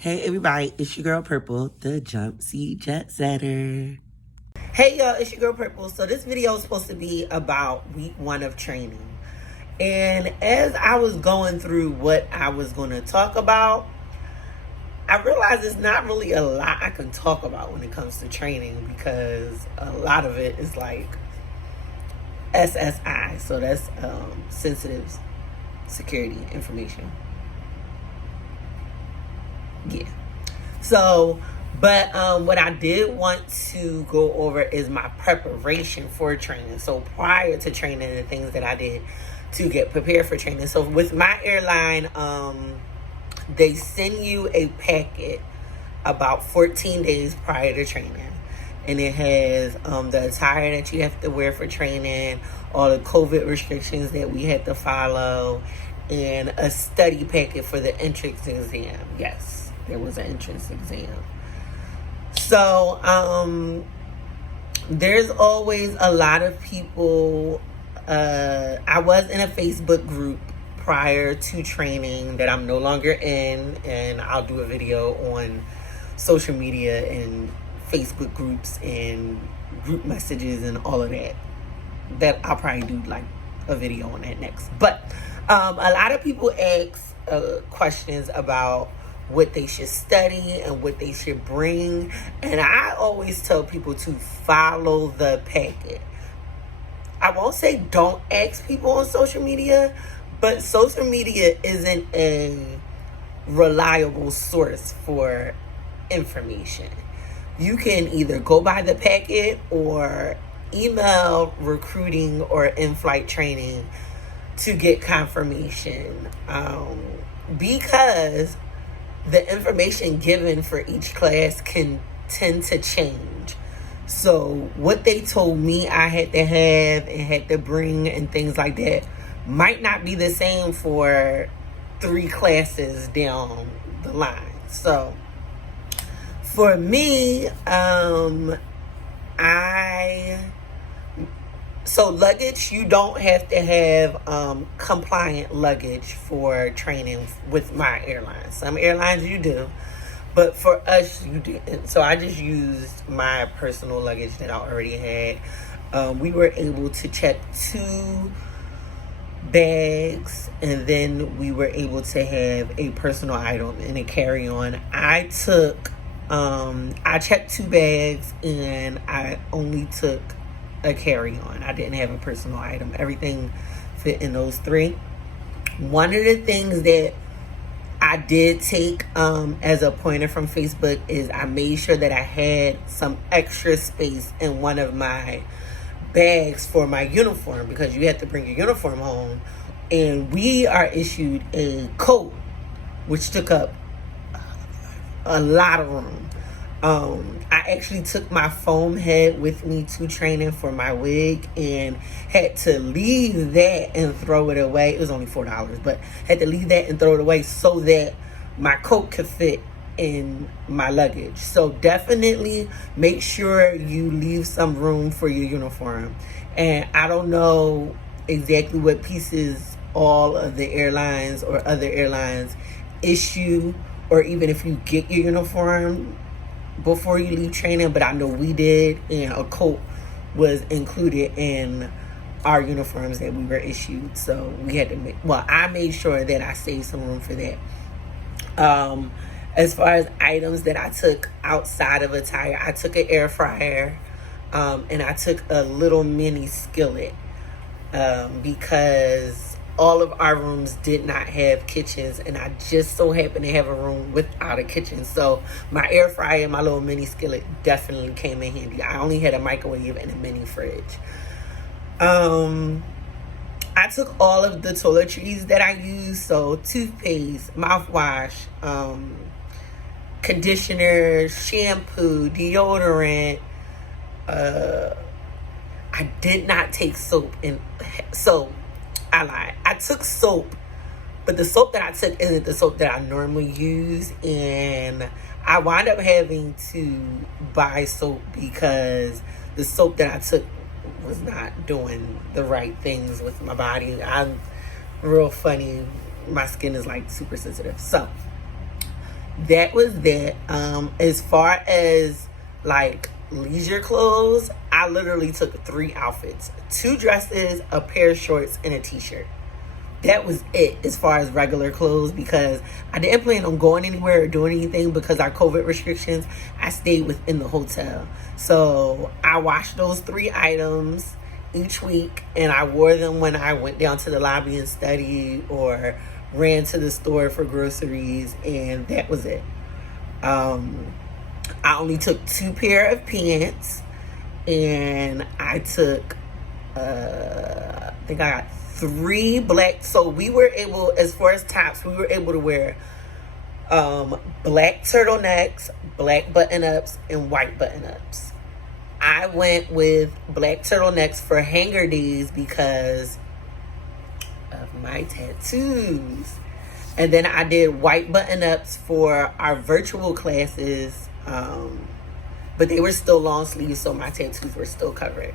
Hey everybody, it's your girl Purple, the Jump Seat Jet Setter. Hey y'all, it's your girl Purple. So this video is supposed to be about week 1 of training. And as I was going through what I was going to talk about, I realized there's not really a lot I can talk about when it comes to training because a lot of it is like SSI. So that's sensitive security information. Yeah. So, but what I did want to go over is my preparation for training. So prior to training, the things that I did to get prepared for training. So with my airline, they send you a packet about 14 days prior to training. And it has the attire that you have to wear for training, all the COVID restrictions that we had to follow, and a study packet for the entrance exam. Yes, there was an entrance exam. So there's always a lot of people. I was in a Facebook group prior to training that I'm no longer in, and I'll do a video on social media and Facebook groups and group messages and all of that. That I'll probably do like a video on that next. But a lot of people ask questions about what they should study and what they should bring. And I always tell people to follow the packet. I won't say don't ask people on social media, but social media isn't a reliable source for information. You can either go by the packet or email recruiting or in-flight training to get confirmation, because the information given for each class can tend to change. So what they told me I had to have and had to bring and things like that might not be the same for 3 classes down the line. So for me, luggage, you don't have to have compliant luggage for training with my airline. Some airlines you do, but for us you didn't. So I just used my personal luggage that I already had. We were able to check 2 bags, and then we were able to have a personal item and a carry-on. I checked 2 bags and I only took a carry-on. I didn't have a personal item. Everything fit in those 3. One of the things that I did take as a pointer from Facebook is I made sure that I had some extra space in one of my bags for my uniform, because you have to bring your uniform home, and we are issued a coat which took up a lot of room. I actually took my foam head with me to training for my wig and had to leave that and throw it away. It was only $4, but had to leave that and throw it away so that my coat could fit in my luggage. So definitely make sure you leave some room for your uniform. And I don't know exactly what pieces all of the airlines or other airlines issue, or even if you get your uniform before you leave training, but I know we did, and a coat was included in our uniforms that we were issued. So we had to I made sure that I saved some room for that. As far as items that I took outside of attire, I took an air fryer, and I took a little mini skillet, because all of our rooms did not have kitchens, and I just so happened to have a room without a kitchen. So my air fryer and my little mini skillet definitely came in handy. I only had a microwave and a mini fridge. I took all of the toiletries that I used, so toothpaste, mouthwash, conditioner, shampoo, deodorant. I did not take soap, and so I lied. I took soap, but the soap that I took isn't the soap that I normally use, and I wound up having to buy soap because the soap that I took was not doing the right things with my body. I'm real funny. My skin is like super sensitive. So that was that. As far as like leisure clothes, I literally took 3 outfits: 2 dresses, a pair of shorts, and a t-shirt. That was it as far as regular clothes, because I didn't plan on going anywhere or doing anything because our COVID restrictions. I stayed within the hotel. So I washed those 3 items each week, and I wore them when I went down to the lobby and studied or ran to the store for groceries, and that was it. I only took 2 pair of pants, and I took I think I got 3 black. So we were able, as far as tops, we were able to wear black turtlenecks, black button-ups, and white button-ups. I went with black turtlenecks for hanger days because of my tattoos. And then I did white button-ups for our virtual classes, but they were still long sleeves, so my tattoos were still covered.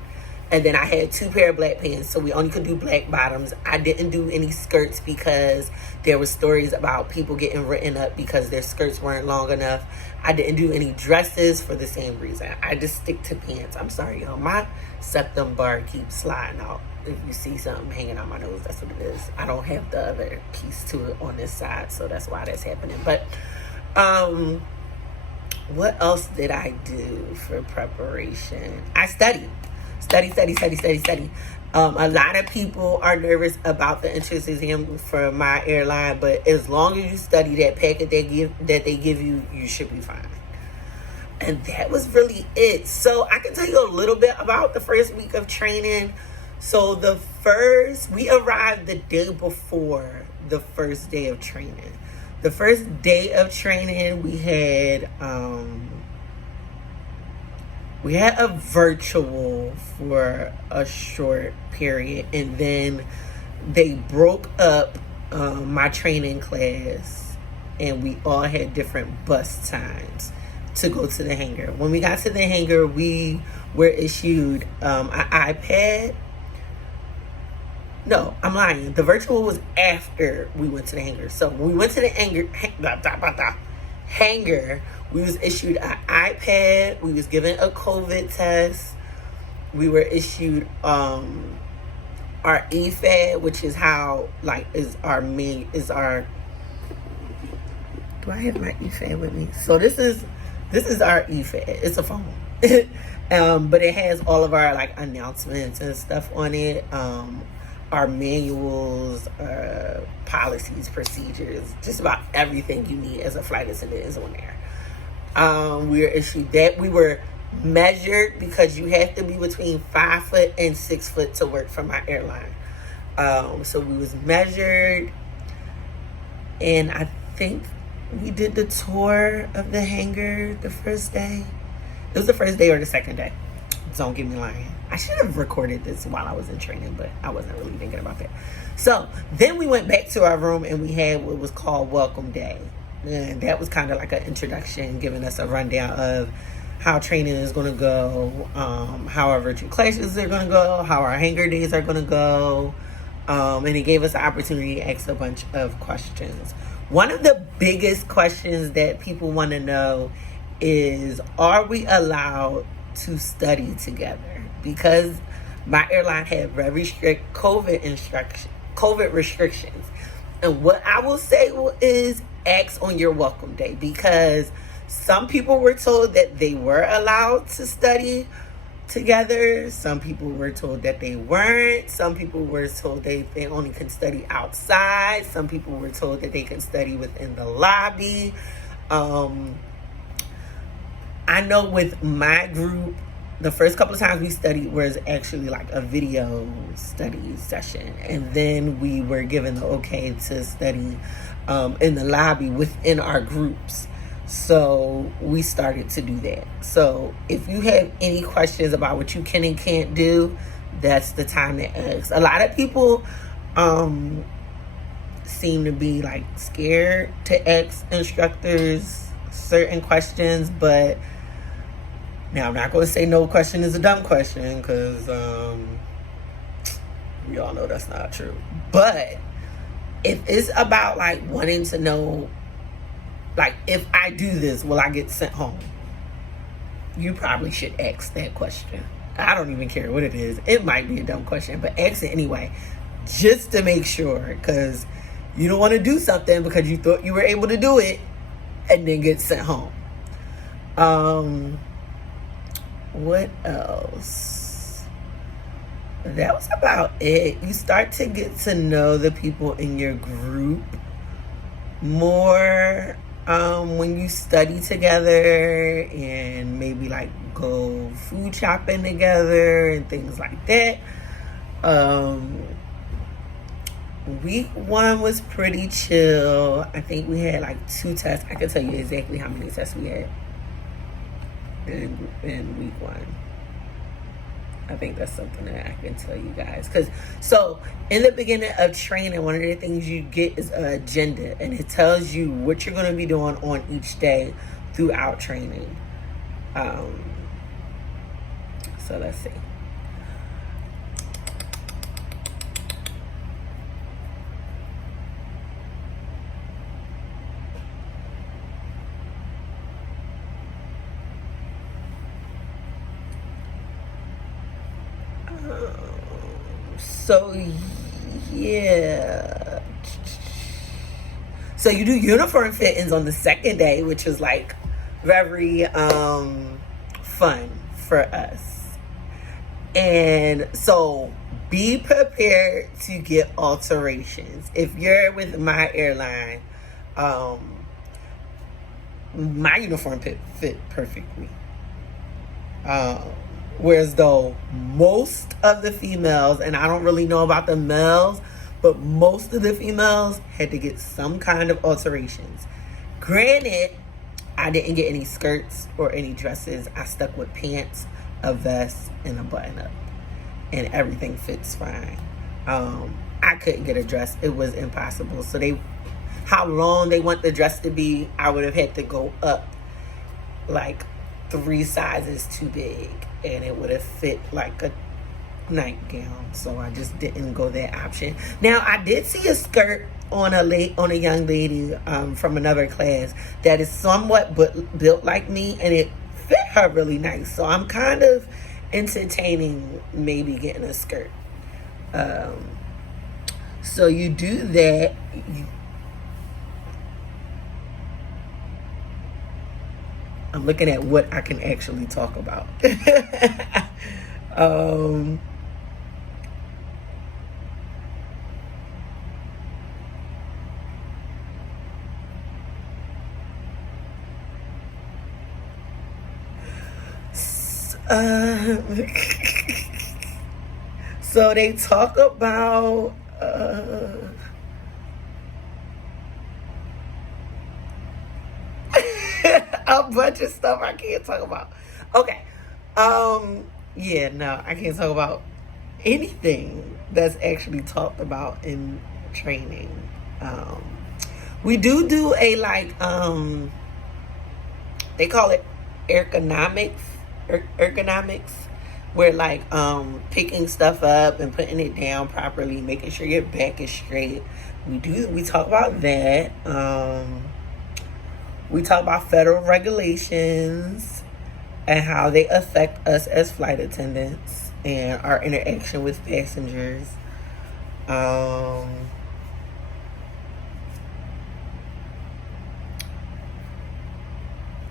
And then I had 2 pair of black pants, so we only could do black bottoms. I didn't do any skirts because there were stories about people getting written up because their skirts weren't long enough. I didn't do any dresses for the same reason. I just stick to pants. I'm sorry, y'all. My septum bar keeps sliding out. If you see something hanging out my nose, that's what it is. I don't have the other piece to it on this side, so that's why that's happening. But what else did I do for preparation? I studied. Study. A lot of people are nervous about the entrance exam for my airline, but as long as you study that packet that they give you, you should be fine. And that was really it. So I can tell you a little bit about the first week of training. So we arrived the day before the first day of training. The first day of training, we had a virtual for a short period, and then they broke up my training class, and we all had different bus times to go to the hangar. When we got to the hangar, we were issued an iPad. No, I'm lying. The virtual was after we went to the hangar. So when we went to the hangar, we was issued an iPad. We was given a COVID test. We were issued our EFAD, which is how do I have my EFAD with me? So this is our EFAD. It's a phone. But it has all of our like announcements and stuff on it. Our manuals, policies, procedures, just about everything you need as a flight attendant is on there. We were issued that. We were measured because you have to be between 5 foot and 6 foot to work for my airline. So we was measured, and I think we did the tour of the hangar the first day. It was the first day or the second day. Don't get me lying. I should have recorded this while I was in training, but I wasn't really thinking about that. So then we went back to our room, and we had what was called Welcome Day. And that was kind of like an introduction, giving us a rundown of how training is going to go, how our virtual classes are going to go, how our hangar days are going to go. And it gave us the opportunity to ask a bunch of questions. One of the biggest questions that people want to know is, are we allowed to study together? Because my airline had very strict COVID restrictions. And what I will say is, ask on your welcome day, because some people were told that they were allowed to study together. Some people were told that they weren't. Some people were told they only can study outside. Some people were told that they can study within the lobby. I know with my group, the first couple of times we studied was actually like a video study session. And then we were given the okay to study in the lobby within our groups. So we started to do that. So if you have any questions about what you can and can't do, that's the time to ask. A lot of people seem to be like scared to ask instructors certain questions, but now I'm not going to say no question is a dumb question, because we all know that's not true. But if it's about like wanting to know Like, if I do this, will I get sent home? You probably should ask that question. I don't even care what it is. It might be a dumb question, but ask it anyway, just to make sure, because you don't want to do something because you thought you were able to do it and then get sent home. What else? That was about it. You start to get to know the people in your group more when you study together and maybe like go food shopping together and things like that. Week 1 was pretty chill. I think we had like 2 tests. I can tell you exactly how many tests we had in week 1. I think that's something that I can tell you guys. So in the beginning of training, one of the things you get is an agenda, and it tells you what you're going to be doing on each day throughout training. So let's see. So yeah. So you do uniform fittings on the second day, which is like very fun for us. And so be prepared to get alterations. If you're with my airline, my uniform fit perfectly. Whereas though most of the females, and I don't really know about the males, but most of the females had to get some kind of alterations. Granted, I didn't get any skirts or any dresses. I stuck with pants, a vest, and a button-up. And everything fits fine. I couldn't get a dress. It was impossible. So how long they want the dress to be, I would have had to go up like 3 sizes too big, and it would have fit like a nightgown. So I just didn't go that option. Now I did see a skirt on a young lady from another class that is somewhat built like me, and it fit her really nice. So I'm kind of entertaining maybe getting a skirt. So you do that. I'm looking at what I can actually talk about. So they talk about a bunch of stuff I can't talk about. Okay. Yeah, no, I can't talk about anything that's actually talked about in training. We do a like they call it ergonomics, where like picking stuff up and putting it down properly, making sure your back is straight. We talk about that. We talk about federal regulations and how they affect us as flight attendants and our interaction with passengers.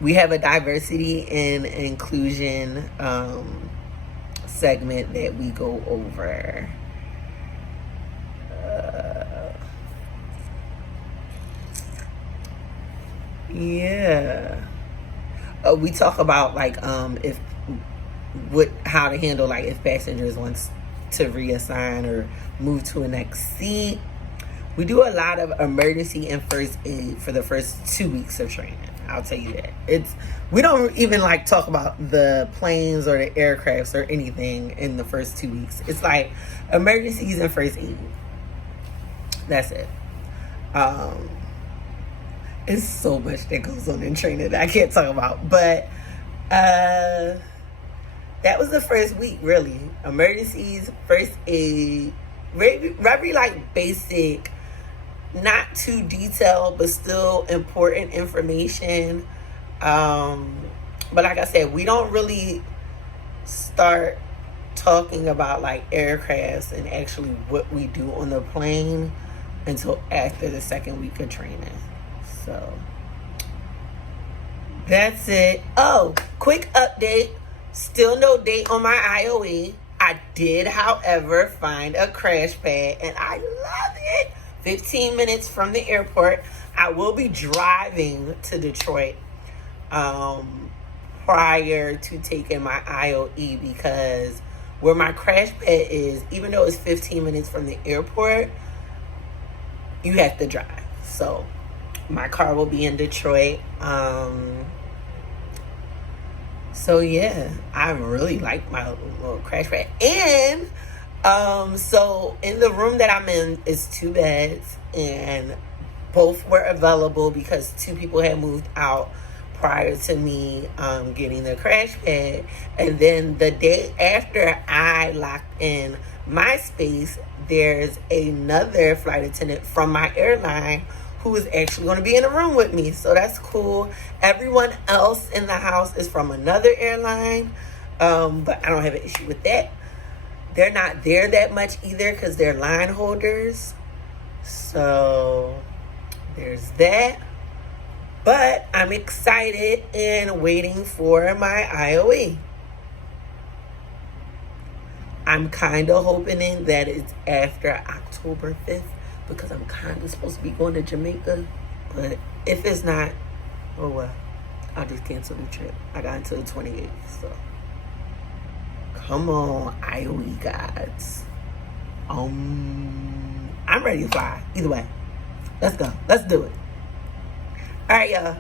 We have a diversity and inclusion segment that we go over. Yeah. We talk about like how to handle like if passengers wants to reassign or move to a next seat. We do a lot of emergency and first aid for the first 2 weeks of training. I'll tell you that. We don't even like talk about the planes or the aircrafts or anything in the first 2 weeks. It's like emergencies and first aid. That's it. It's so much that goes on in training that I can't talk about. But that was the first week, really. Emergencies, first aid, very like basic not too detailed, but still important information. But like I said, we don't really start talking about like aircrafts and actually what we do on the plane until after the second week of training. So that's it. Oh, quick update. Still no date on my IOE. I did, however, find a crash pad and I love it. 15 minutes from the airport. I will be driving to Detroit prior to taking my IOE, because where my crash pad is, even though it's 15 minutes from the airport, you have to drive. So my car will be in Detroit. So yeah, I really like my little crash pad. And so in the room that I'm in is 2 beds, and both were available because 2 people had moved out prior to me getting the crash pad. And then the day after I locked in my space, there's another flight attendant from my airline who is actually going to be in the room with me. So that's cool. Everyone else in the house is from another airline, but I don't have an issue with that. They're not there that much either because they're line holders. So there's that. But I'm excited and waiting for my IOE. I'm kind of hoping that it's after October 5th because I'm kind of supposed to be going to Jamaica. But if it's not, oh well, I'll just cancel the trip. I got until the 28th, so. Come on, IOE gods. I'm ready to fly. Either way. Let's go. Let's do it. All right, y'all.